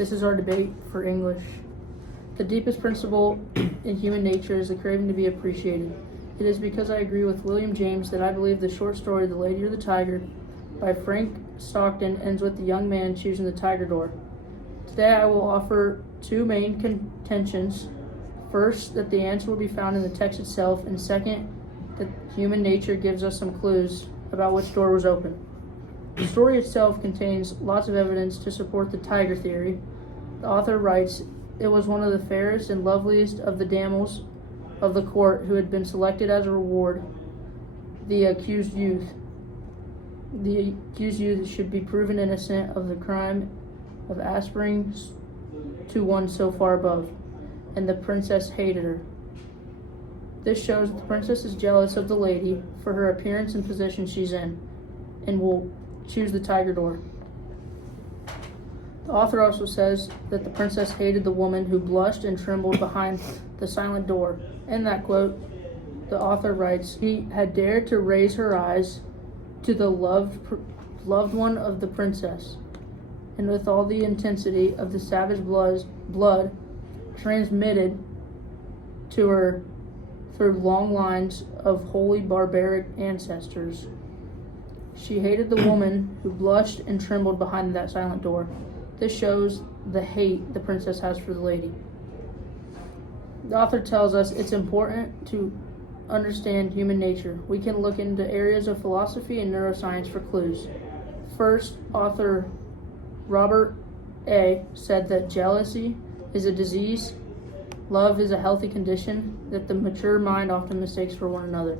This is our debate for English. The deepest principle in human nature is the craving to be appreciated. It is because I agree with William James that I believe the short story The Lady or the Tiger by Frank Stockton ends with the young man choosing the tiger door. Today I will offer two main contentions. First, that the answer will be found in the text itself, and second, that human nature gives us some clues about which door was open. The story itself contains lots of evidence to support the tiger theory. The author writes, "It was one of the fairest and loveliest of the damsels of the court who had been selected as a reward, the accused youth. The accused youth should be proven innocent of the crime of aspiring to one so far above, and the princess hated her. This shows that the princess is jealous of the lady for her appearance and position she's in, and will choose the tiger door." The author also says that the princess hated the woman who blushed and trembled behind the silent door. In that quote, the author writes, "She had dared to raise her eyes to the loved one of the princess, and with all the intensity of the savage blood transmitted to her through long lines of holy barbaric ancestors. She hated the woman who blushed and trembled behind that silent door." This shows the hate the princess has for the lady. The author tells us it's important to understand human nature. We can look into areas of philosophy and neuroscience for clues. First, author Robert A. said that jealousy is a disease, love is a healthy condition that the mature mind often mistakes for one another.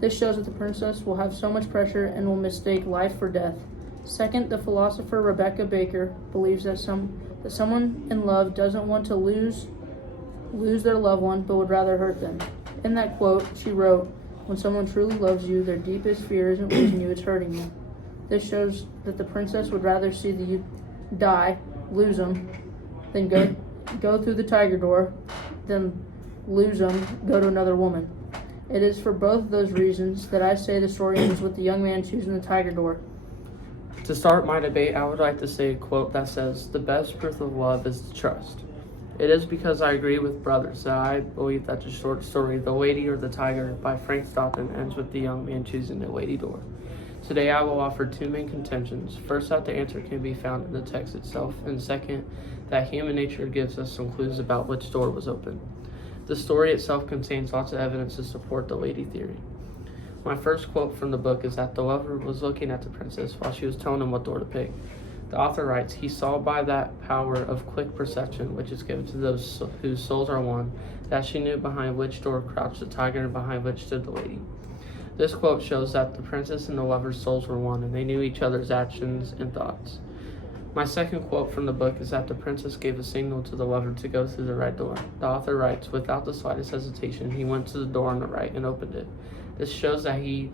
This shows that the princess will have so much pressure and will mistake life for death. Second, the philosopher Rebecca Baker believes that someone in love doesn't want to lose their loved one, but would rather hurt them. In that quote, she wrote, "When someone truly loves you, their deepest fear isn't losing you, it's hurting you." This shows that the princess would rather see the youth die, lose him, than go through the tiger door, than lose him, go to another woman. It is for both of those reasons that I say the story ends with the young man choosing the tiger door. To start my debate, I would like to say a quote that says, "The best proof of love is trust." It is because I agree with brothers that I believe that the short story, The Lady or the Tiger by Frank Stockton ends with the young man choosing the lady door. Today I will offer two main contentions. First, that the answer can be found in the text itself, and second, that human nature gives us some clues about which door was open. The story itself contains lots of evidence to support the lady theory. My first quote from the book is that the lover was looking at the princess while she was telling him what door to pick. The author writes, "He saw by that power of quick perception which is given to those whose souls are one, that she knew behind which door crouched the tiger and behind which stood the lady." This quote shows that the princess and the lover's souls were one, and they knew each other's actions and thoughts. My second quote from the book is that the princess gave a signal to the lover to go through the right door. The author writes, "Without the slightest hesitation, he went to the door on the right and opened it." This shows that he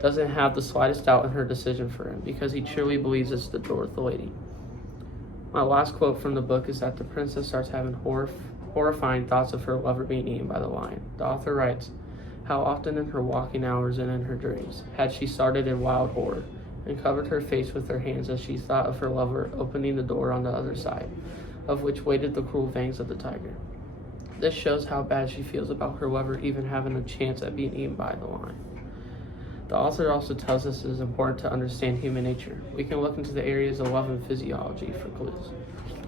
doesn't have the slightest doubt in her decision for him, because he truly believes it's the door with the lady. My last quote from the book is that the princess starts having horrifying thoughts of her lover being eaten by the lion. The author writes, "How often in her walking hours and in her dreams had she started in wild horror, and covered her face with her hands as she thought of her lover opening the door on the other side, of which waited the cruel fangs of the tiger." This shows how bad she feels about her lover even having a chance at being eaten by the lion. The author also tells us it is important to understand human nature. We can look into the areas of love and physiology for clues.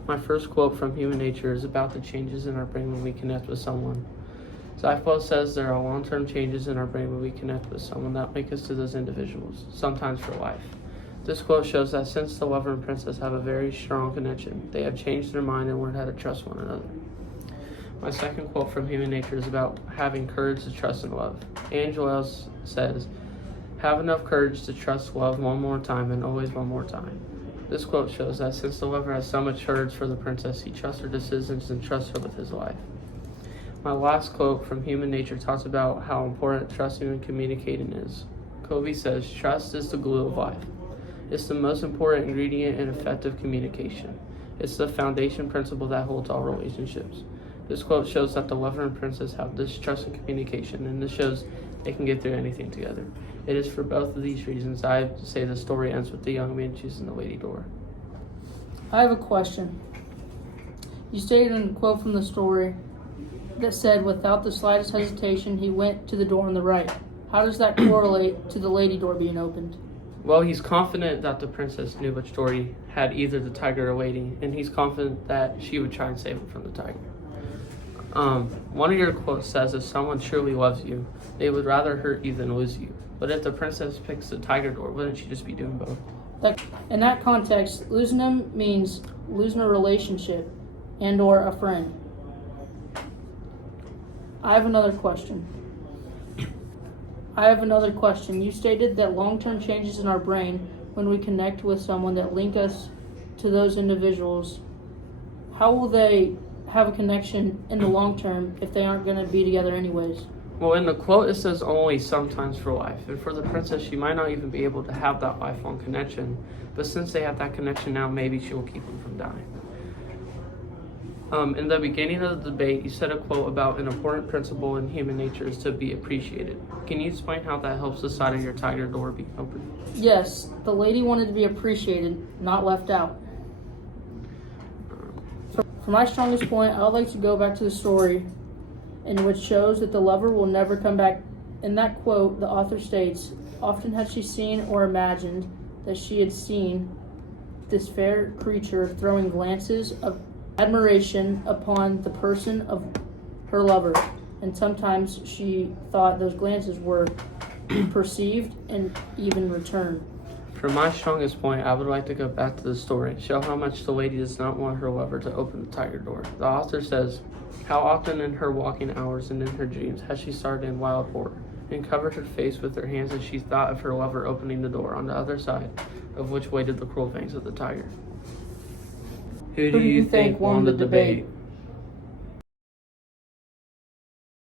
My first quote from Human Nature is about the changes in our brain when we connect with someone. Zipfel says there are long-term changes in our brain when we connect with someone that make us to those individuals, sometimes for life. This quote shows that since the lover and princess have a very strong connection, they have changed their mind and learned how to trust one another. My second quote from Human Nature is about having courage to trust and love. Angela says, "Have enough courage to trust love one more time and always one more time." This quote shows that since the lover has so much courage for the princess, he trusts her decisions and trusts her with his life. My last quote from Human Nature talks about how important trusting and communicating is. Covey says, "Trust is the glue of life. It's the most important ingredient in effective communication. It's the foundation principle that holds all relationships." This quote shows that the lover and princess have this trust and communication, and this shows they can get through anything together. It is for both of these reasons I say the story ends with the young man choosing the lady door. I have a question. You stated in a quote from the story that said, without the slightest hesitation, he went to the door on the right. How does that correlate to the lady door being opened? Well, he's confident that the princess knew which door he had either the tiger or lady, and he's confident that she would try and save him from the tiger. One of your quotes says, if someone truly loves you, they would rather hurt you than lose you. But if the princess picks the tiger door, wouldn't she just be doing both? In that context, losing him means losing a relationship and or a friend. I have another question. You stated that long-term changes in our brain when we connect with someone that link us to those individuals. How will they have a connection in the long term if they aren't going to be together anyways? Well, in the quote it says only sometimes for life. And for the princess, she might not even be able to have that lifelong connection. But since they have that connection now, maybe she will keep him from dying. In the beginning of the debate, you said a quote about an important principle in human nature is to be appreciated. Can you explain how that helps the side of your tiger door be open? Yes, the lady wanted to be appreciated, not left out. For my strongest point, I would like to go back to the story in which shows that the lover will never come back. In that quote, the author states, often had she seen or imagined that she had seen this fair creature throwing glances of admiration upon the person of her lover, and sometimes she thought those glances were perceived and even returned. For my strongest point, I would like to go back to the story, show how much the lady does not want her lover to open the tiger door. The author says, how often in her walking hours and in her dreams has she started in wild horror and covered her face with her hands as she thought of her lover opening the door on the other side, of which waited the cruel fangs of the tiger. Who do you think won the debate?